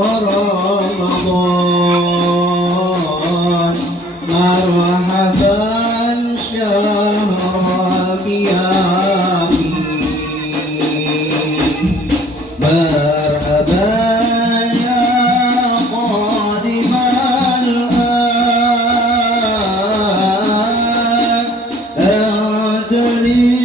رمضان مرحبا شهر قيامي مرحبا يا قادم الآن أنت لي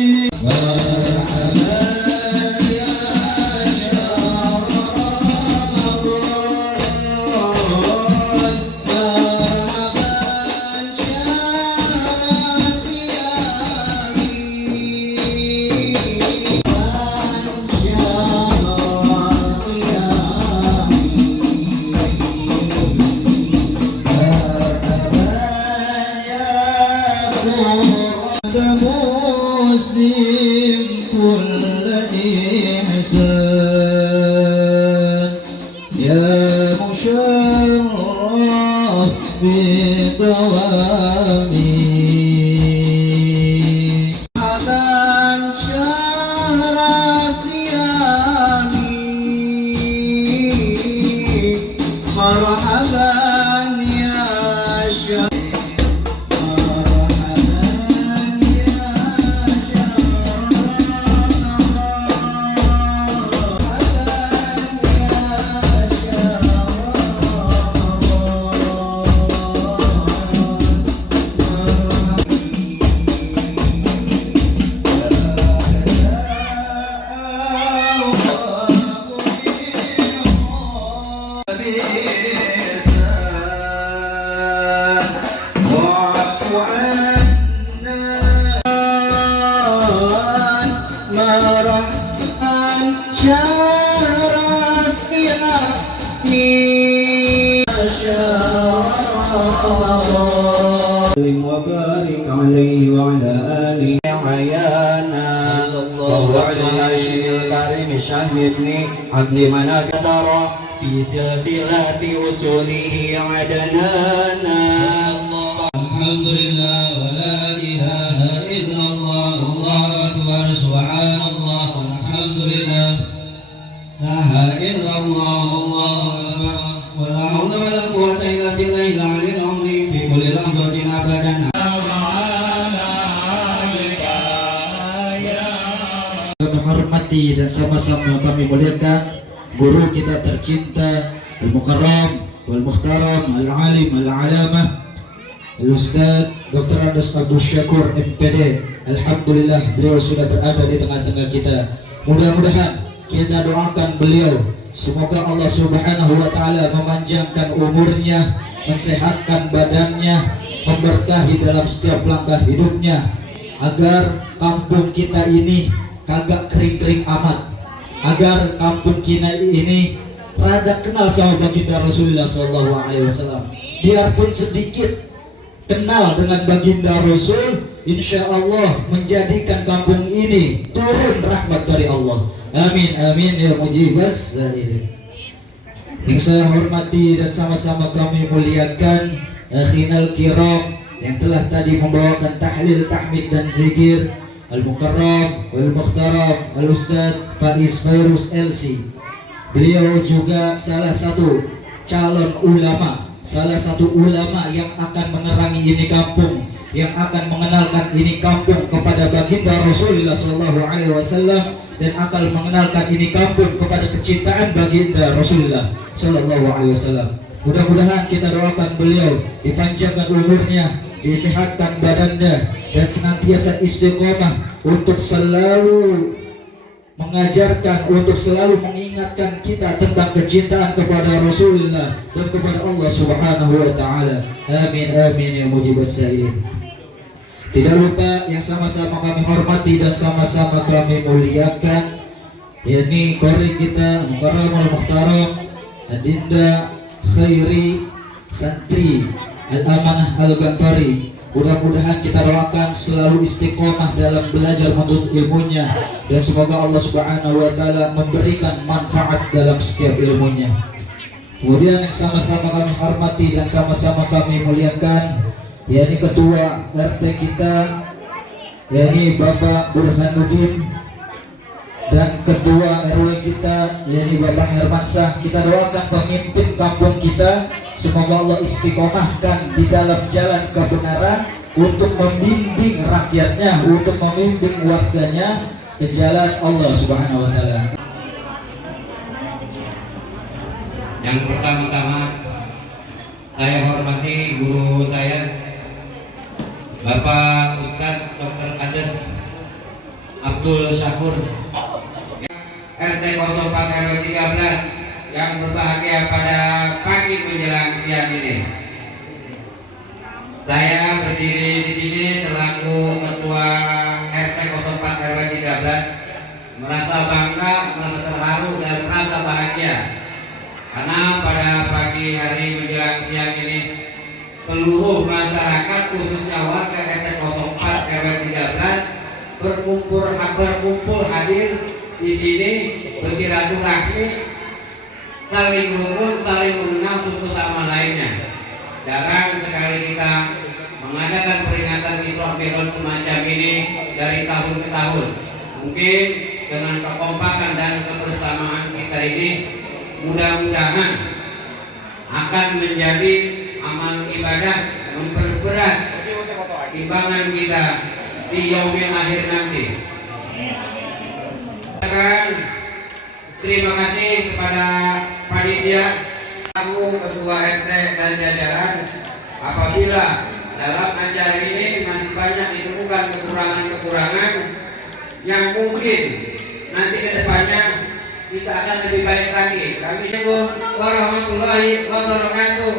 موسم كل إحسان يا مشرف بدوامي مرحبا شهر صيامي مرحبا يا شهر وبارك عليه وعلى آله عيانا ووعد العشر الكريم شهدني عبد مناك ترى في سلسلة وصوله عدنانا الحمد لله ولا إله إلا الله الله أكبر سبحان الله الحمد لله لا إله إلا الله الله أكبر ولا حول ولا قوة إلا بالله العلي العظيم في كل لحظة أبدا kami hormati dan sama-sama kami muliakan guru kita tercinta Al-Mukarram Wal-Mukhtaram Al-Alim Al-Alamah Al-Ustaz Dr. Andes Abdul Syakur MPD. Alhamdulillah beliau sudah berada di tengah-tengah kita. Mudah-mudahan kita doakan beliau, semoga Allah Subhanahu wa Ta'ala memanjangkan umurnya, mensehatkan badannya, memberkahi dalam setiap langkah hidupnya, agar kampung kita ini kagak kering-kering amat, agar kampung kita ini rada kenal sama baginda Rasulullah SAW. Biarpun sedikit kenal dengan baginda Rasul, insya Allah menjadikan kampung ini turun rahmat dari Allah. Amin amin ya mujibas zaidin. Yang saya hormati dan sama-sama kami muliakan akhinal kiram yang telah tadi membawakan tahlil, tahmid dan zikir, Al-Mukarram Wal-Mukhtaram Al-Ustaz Faiz Fairuz LC. Beliau juga salah satu calon ulama, salah satu ulama yang akan menerangi ini kampung, yang akan mengenalkan ini kampung kepada baginda Rasulullah SAW, dan akan mengenalkan ini kampung kepada kecintaan baginda Rasulullah SAW. Mudah-mudahan kita doakan beliau dipanjangkan umurnya, disehatkan badannya, dan senantiasa istiqomah untuk selalu mengajarkan, untuk selalu mengingatkan kita tentang kecintaan kepada Rasulullah dan kepada Allah Subhanahu wa Ta'ala. Amin amin ya mujibas sa'ilin. Tidak lupa yang sama-sama kami hormati dan sama-sama kami muliakan, yakni qori kita Mukarram Al-Mukhtaram Adinda Khairi Santri Al-Amanah Al-Gantari. Mudah-mudahan kita doakan selalu istiqomah dalam belajar menuntut ilmunya, dan semoga Allah Subhanahu wa Ta'ala memberikan manfaat dalam setiap ilmunya. Kemudian yang sama-sama kami hormati dan sama-sama kami muliakan, yakni ketua RT kita, yakni Bapak Burhanuddin dan ketua RW kita yakni Bapak Hermansyah. Kita doakan pemimpin kampung kita, semoga Allah istiqomahkan di dalam jalan kebenaran untuk membimbing rakyatnya, untuk membimbing warganya ke jalan Allah Subhanahu wa taala. Yang pertama-tama saya hormati guru saya Bapak Ustadz Dr. Kades Abdul Syakur, RT 04 RW 13 yang berbahagia pada pagi menjelang siang ini. Saya berdiri di sini selaku ketua RT 04 RW 13, merasa bangga, merasa terharu dan merasa bahagia karena pada pagi hari menjelang siang ini seluruh masyarakat khususnya warga RT 04 RW 13 berkumpul hadir di sini bersilaturahmi, saling rukun, saling mengenal satu sama lainnya. Jarang sekali kita mengadakan peringatan Isra Mi'raj semacam ini dari tahun ke tahun. Mungkin dengan kekompakan dan kebersamaan kita ini mudah-mudahan akan menjadi amal ibadah memperberat timbangan kita di yaumil akhir nanti. Terima kasih kepada panitia, ketua RT dan jajaran. Apabila dalam acara ini masih banyak ditemukan kekurangan-kekurangan yang mungkin nanti ke depannya kita akan lebih baik lagi. Kami Assalamualaikum warahmatullahi wabarakatuh.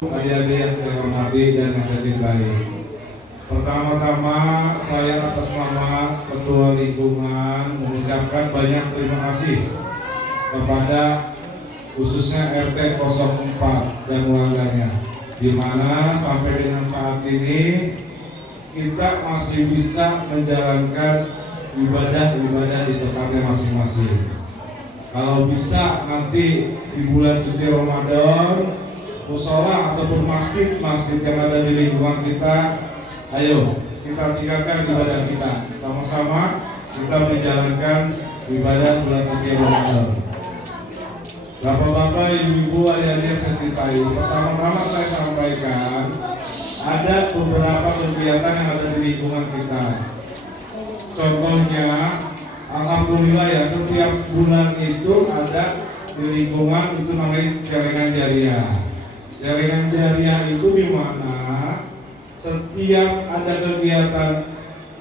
Adik-adik yang saya hormati dan yang saya cintai, pertama-tama saya atas nama Ketua Lingkungan mengucapkan banyak terima kasih kepada khususnya RT 04 dan warganya, di mana sampai dengan saat ini kita masih bisa menjalankan ibadah-ibadah di tempatnya masing-masing. Kalau bisa nanti di bulan suci Ramadan, musola ataupun masjid yang ada di lingkungan kita, ayo kita tingkatkan ibadah kita, sama-sama kita menjalankan ibadah bulan suci Ramadan. Bapak-bapak, ibu-ibu, adik-adik yang saya cintai, pertama-tama saya sampaikan ada beberapa kegiatan yang ada di lingkungan kita. Contohnya, alhamdulillah ya, setiap bulan itu ada di lingkungan itu namanya celengan jariah. Celengan jariah itu di mana setiap ada kegiatan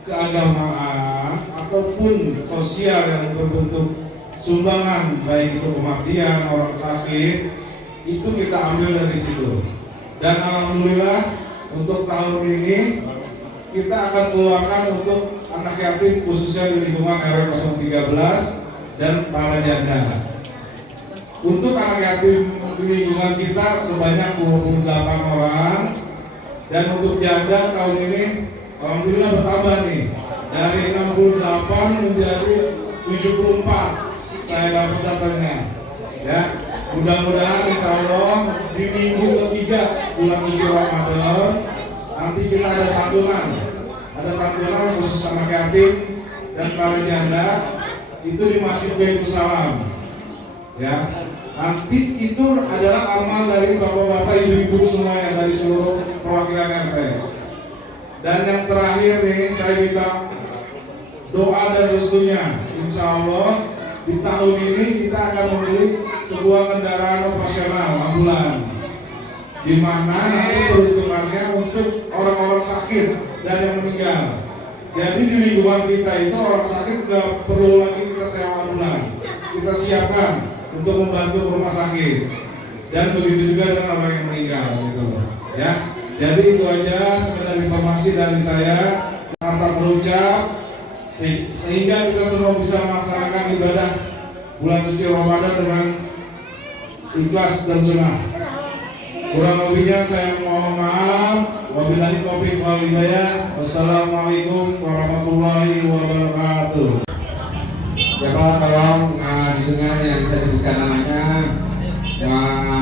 keagamaan ataupun sosial yang berbentuk sumbangan, baik itu kematian, orang sakit, itu kita ambil dari situ. Dan alhamdulillah untuk tahun ini kita akan keluarkan untuk anak yatim khususnya di lingkungan RW 013 dan para janda. Untuk anak yatim di lingkungan kita sebanyak 28 orang, dan untuk janda tahun ini alhamdulillah bertambah nih, dari 68 menjadi 74. Saya dapat datanya, ya. Mudah-mudahan insya Allah di minggu ketiga bulan suci Ramadan nanti kita ada santunan khusus anak yatim dan para janda itu di Masjid Baitul Salam, ya. Nanti itu adalah amal dari bapak-bapak, ibu-ibu semua yang dari seluruh perwakilan RT. Dan yang terakhir nih, saya minta doa dan restunya, insya Allah di tahun ini kita akan membeli sebuah kendaraan operasional ambulan, di mana nanti peruntungannya untuk orang-orang sakit dan yang meninggal. Jadi di lingkungan kita itu orang sakit nggak perlu lagi kita sewa ambulan, kita siapkan untuk membantu rumah sakit, dan begitu juga dengan orang yang meninggal, gitu, ya. Jadi itu aja sekedar informasi dari saya, kata terucap, sehingga kita semua bisa melaksanakan ibadah bulan suci Ramadan dengan ikhlas dan sunnah. Kurang lebihnya saya mohon maaf. Wabillahi taufiq wal hidayah. Wassalamualaikum warahmatullahi wabarakatuh. Coba tolong didengar yang saya sebutkan namanya,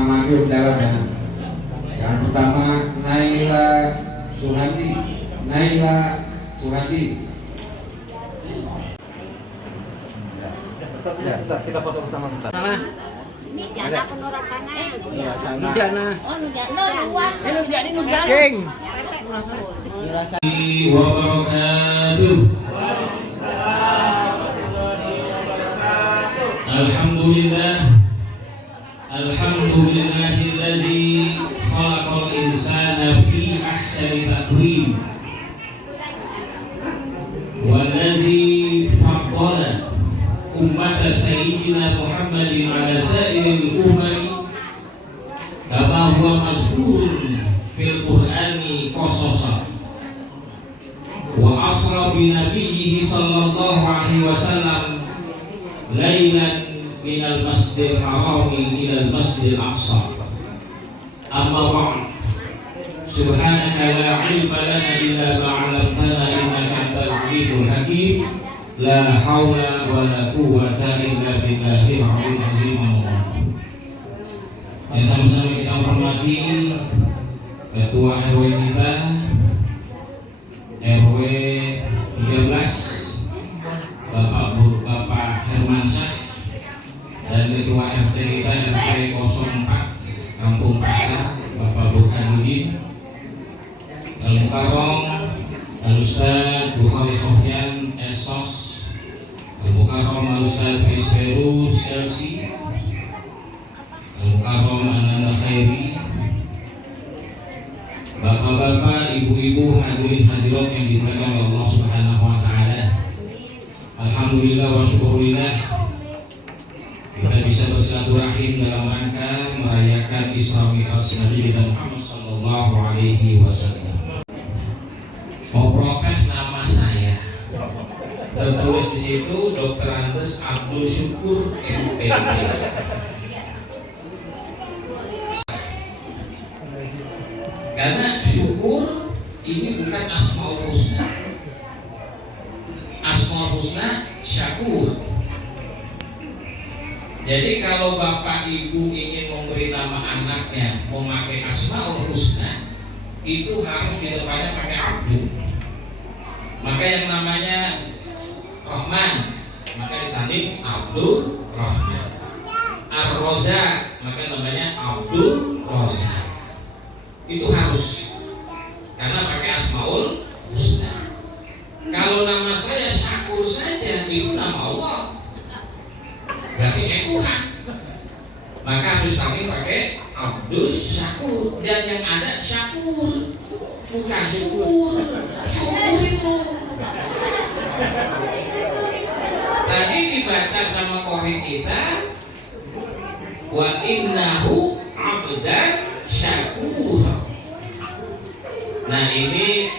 maju dalam ya. Yang pertama Naila Suhandi. kita foto bersama bentar. Sana. Nujana apa Nurasana? Nujana. Oh Nujana luar. Nujana ini Nujana. King. Wabarakatuh. Alhamdulillah. Alhamdulillahillazi khalaqal insana fi ahsani taqwim. Wallazi faddala ummat sayyidina Muhammadin ala sa'iril umam kama huwa mazkurun fil Qur'ani qasasan wa asra bi nabiyhi sallallahu alaihi wasallam lailan minal masjidil harami ilal masjidil aqsa. Amma ba'd, subhanaka la ilma lana illa ma 'allamtana innaka antal alimul hakim. La haula wa la quwwata illa billahil aliyyil azim. Yang sama-sama kita hormati Ketua RW kita, RW 13 Bapak Hermansyah, dan Ketua RT kita RT 04 Kampung Pasar Bapak Burhanuddin, Al-Mukarram Al-Ustaz Bukhari Sofyan Esos, Al-Mukarram Al-Ustaz Fisberus Chelsea, Al-Mukarram Ananda Khairi, Bapak-bapak, ibu-ibu, hadirin hadirat yang dimuliakan oleh Allah Subhanahu wa taala. Alhamdulillah wa syukurillah, kita bisa bersilaturahim dalam rangka merayakan Isra Mi'raj Nabi kita Muhammad sallallahu alaihi wasallam. Mau protes nama saya. Tertulis di situ Dr. Andes Abdul Syukur MPD. Karena syukur ini bukan Asmaul Husna. Asmaul Husna syakur. Jadi kalau bapak ibu ingin memberi nama anaknya memakai Asmaul Husna, itu harus di depannya pakai Abdul. Maka yang namanya Rahman, maka dicantik Abdul Rahman. Ar-Rozak, maka namanya Abdul Rozak. Itu harus, karena pakai Asmaul Husna. Kalau nama saya Syakur saja, itu nama Allah, berarti saya kurang. Maka harus kami pakai Abdul Syakur, dan yang ada Syakur, bukan syukur. Syukurimu. Tadi dibaca sama kori kita, wa innahu abdan syakur. Nah ini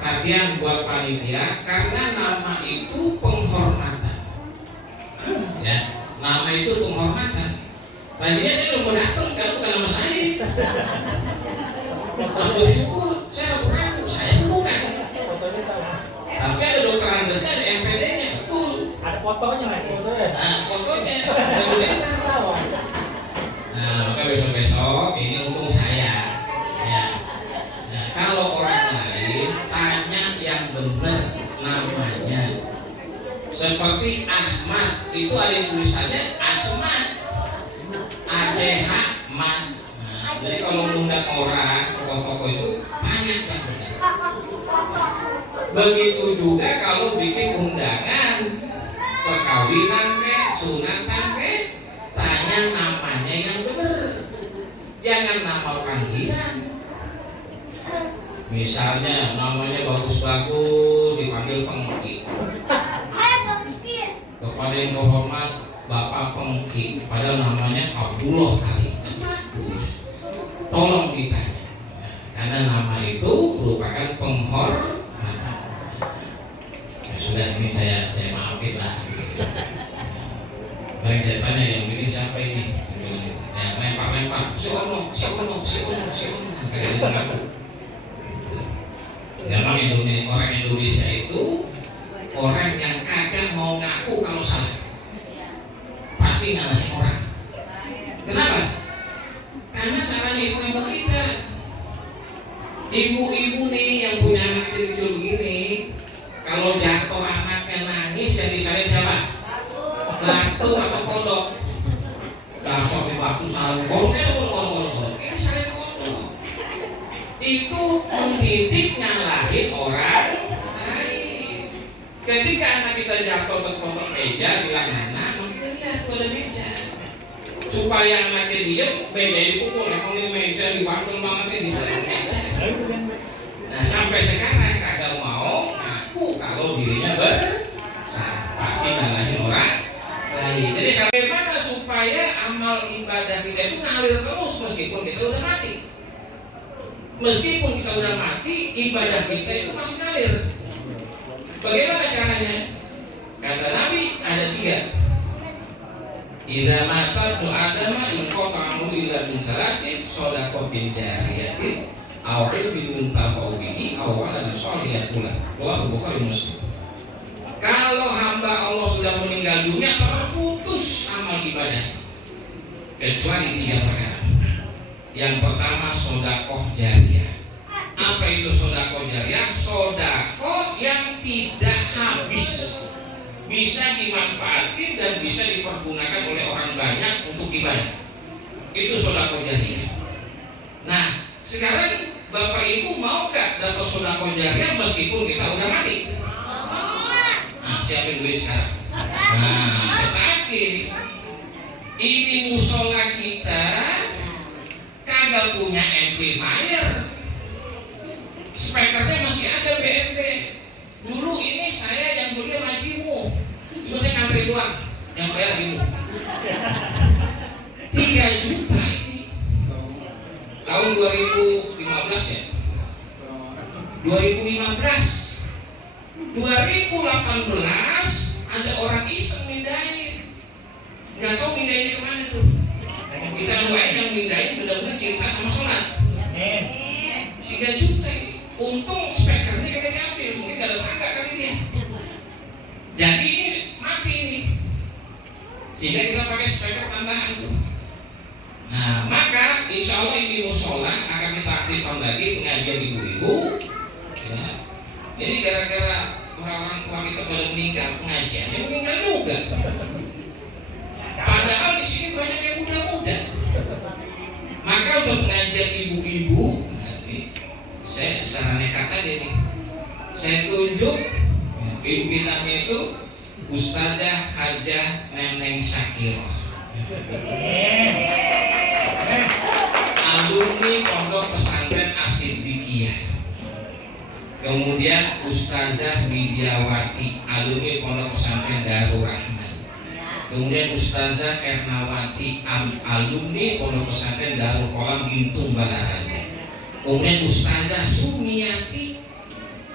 perhatian buat panitia, karena nama itu penghormatan. Ya, nama itu penghormatan. Tadinya saya udah mau datang, kalau bukan nama saya. Abdul Syukur, saya udah ragu, saya bukan. Tapi ada Dokter Andesnya, ada MPD-nya, betul. Ada fotonya lagi. Nah, fotonya, saya. Nah, maka besok-besok ini untung saya. Ya. Nah, kalau orang lain tanya yang benar namanya. Seperti Ahmad, itu ada tulisannya Ajmat, ACH Mat. Nah, jadi kalau mengundang orang toko-toko itu tanya yang benar. Begitu juga kalau bikin undangan perkawinan sunatan tanya namanya yang benar, jangan nama panggilan. Misalnya namanya bagus-bagus dipanggil Pengki, kepada yang terhormat Bapak Pengki, padahal namanya Abdullah kali, kan bagus. Tolong ditanya, karena nama itu merupakan penghormatan. Ya sudah, ini saya maafin lah. Barang saya tanya yang bikin siapa ini? Ya lempar-lempar, si ono. Kayak gitu. Memang orang Indonesia itu orang yang kagak mau ngaku kalau salah, pasti ngalahin orang. Kenapa? Karena salah ibu-ibu kita. Ibu-ibu nih yang punya anak kecil-kecil begini, kalau jatuh anaknya nangis yang disalahin siapa? Batu atau salam golok. Ini saya kotor. Itu mendidik nyalahin orang lain. Ketika anak kita jatuh terpotok meja, bilang anak, kita lihat tuh ada meja. Supaya anaknya diem, meja dipukul, kalau meja dibantul banget di sana meja. Nah sampai sekarang kagak mau ngaku kalau dirinya bersalah, pasti nyalahin orang lain. Jadi sampai mana supaya amal ibadah kita itu ngalir terus meskipun kita udah mati. Meskipun kita udah mati, ibadah kita itu masih ngalir. Bagaimana caranya? Kata Nabi ada 3. Idza mata ibnu Adam in qata'ahu illa min salasin shadaqatin jariyatin aw ilmin yuntafa'u bihi aw waladin shalihin lahu. Rawahu Bukhari Muslim. Kalau hamba Allah sudah meninggal dunia, terputus amal ibadah kecuali 3 perkara. Yang pertama sedekah jariyah. Apa itu sedekah jariyah? Sedekah yang tidak habis, bisa dimanfaatkan dan bisa dipergunakan oleh orang banyak untuk ibadah. Itu sedekah jariyah. Nah, sekarang Bapak Ibu mau gak dapat sedekah jariyah meskipun kita udah mati? Nah, siapin duit sekarang. Nah, tetapi ini musola kita kagak punya amplifier, speakernya masih ada BMP. Dulu ini saya yang beli majimu, cuma saya ngantri doang, yang bayar bingung. 3 juta ini tahun 2015 ya, 2018 ada orang iseng mindahin, nggak tahu mindahinnya kemana tuh. Kita doain yang mindahin benar-benar cinta sama sholat. 3 juta ini. Untung speakernya kagak diambil, mungkin gak ada tangga kali dia. Jadi ini mati ini, sehingga kita pakai speaker tambahan tuh. Nah maka insya Allah ini musola akan kita aktifkan lagi pengajian ibu-ibu. Ya. Jadi gara-gara orang-orang tua kita pada meninggal, pengajiannya meninggal juga. Padahal di sini banyak yang muda-muda. Maka untuk pengajian ibu-ibu, saya secara nekat aja nih, saya tunjuk pimpinannya itu Ustazah Hajah Neneng Syakirah, alumni Pondok Pesantren As-Siddiqiyah. Kemudian Ustazah Widiawati, alumni Pondok Pesantren Darul Rahman. Kemudian Ustazah Ernawati, alumni Pondok Pesantren Darul Kolam Gintung Balaraja. Kemudian Ustazah Sumiati,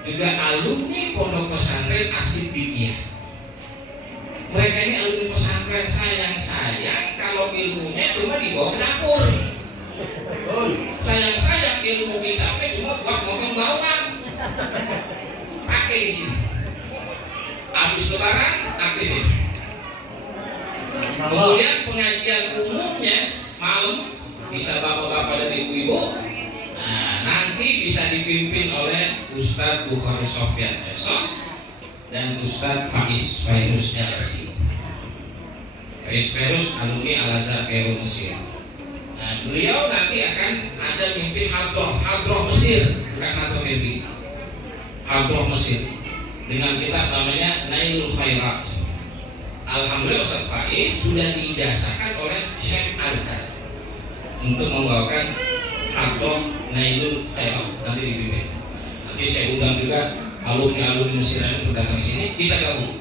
juga alumni Pondok Pesantren As-Siddiqiyah. Mereka ini alumni pesantren sayang-sayang kalau ilmunya cuma dibawa ke dapur. Sayang-sayang ilmu kita cuma buat motong bawang. Pakai di sini. Habis lebaran aktifin. Kemudian pengajian umumnya malam bisa bapak-bapak dan ibu-ibu. Nah, nanti bisa dipimpin oleh Ustadz Bukhari Sofyan Esos dan Ustadz Faiz Fairuz LC. Faiz Fairuz alumni Al-Azhar Kairo Mesir. Nah, beliau nanti akan ada mimpin Hadroh Mesir, bukan Hadroh Dewi. Hadroh Mesir dengan kitab namanya Nailul Khairat. Alhamdulillah Ustadz Faiz sudah diijazahkan oleh Syekh Azhar untuk membawakan Hadroh Nailul Khairat, nanti dipimpin. Nanti saya undang juga alumni Mesir itu datang ke sini, kita gabung.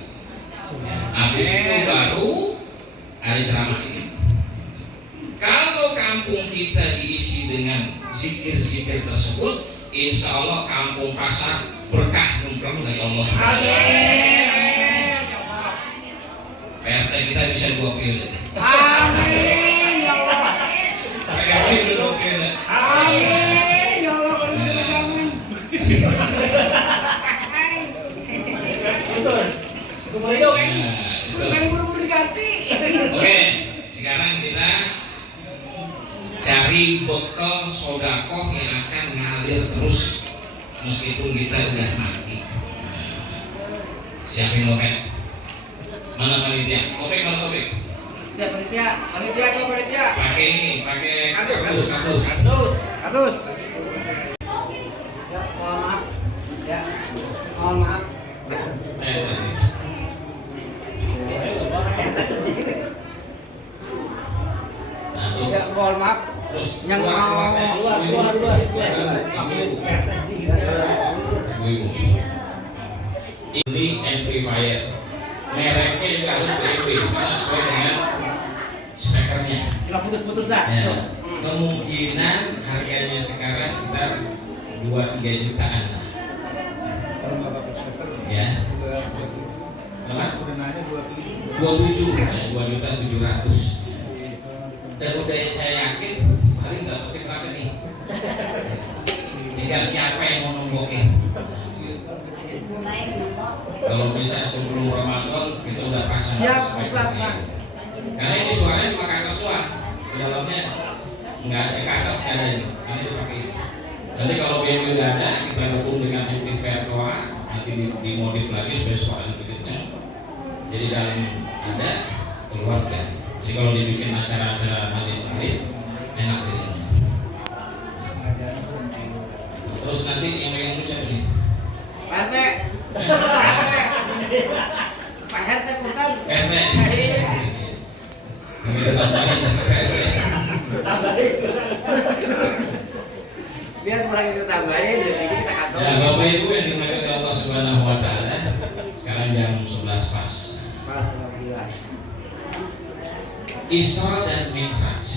Habis itu baru ada ceramah ini. Kalau kampung kita diisi dengan zikir-zikir tersebut, insya Allah kampung pasar berkah numpang dari Allah. PRT kita bisa 2 periode. Amin. Ya Allah. PKP udah 2 periode. Amin. Ya Allah. Oke, sekarang kita cari bekal sodakoh yang akan ngalir terus meskipun kita udah mati. Siapin dompet. Mana panitia? Kopek mana kopek? Panitia. Pakai ini, pakai Kardus. Ya, mohon maaf. Ya, mohon maaf. Eh, nah, tuh. Ya, mohon maaf. Terus Yang mau keluar. Ibu. Ini amplifier. Mereknya juga harus DP karena sesuai dengan spekernya. Nggak putus-putus dah. Ya, kemungkinan harganya sekarang sekitar 2-3 jutaan. Ya. Berapa? 27, ya, 2.700.000. Dan udah saya yakin paling nggak pakai nih. Tinggal siapa yang mau nungguin. Kalau bisa sebelum Ramadan kita udah pasang Siap, spekernya. Karena ini suaranya cuma ke atas doang, ke dalamnya nggak ada, ke atas nggak ada ini, karena itu pakai ini. Nanti kalau BMW udah ada, kita gabung dengan amplifier doang, nanti dimodif lagi supaya suara lebih kencang. Jadi dalam ada, keluar kan. Jadi kalau dibikin acara-acara majelis taklim, enak gitu. Terus nanti yang ucap nih. RT. Pak RT punten. RT. Ini tambahin Biar kurang itu tambahin, jadi kita kantor. Ya, Bapak Ibu yang dimuliakan Allah Subhanahu wa taala. Sekarang jam 11 pas. Pas, alhamdulillah. Isra dan Mi'raj.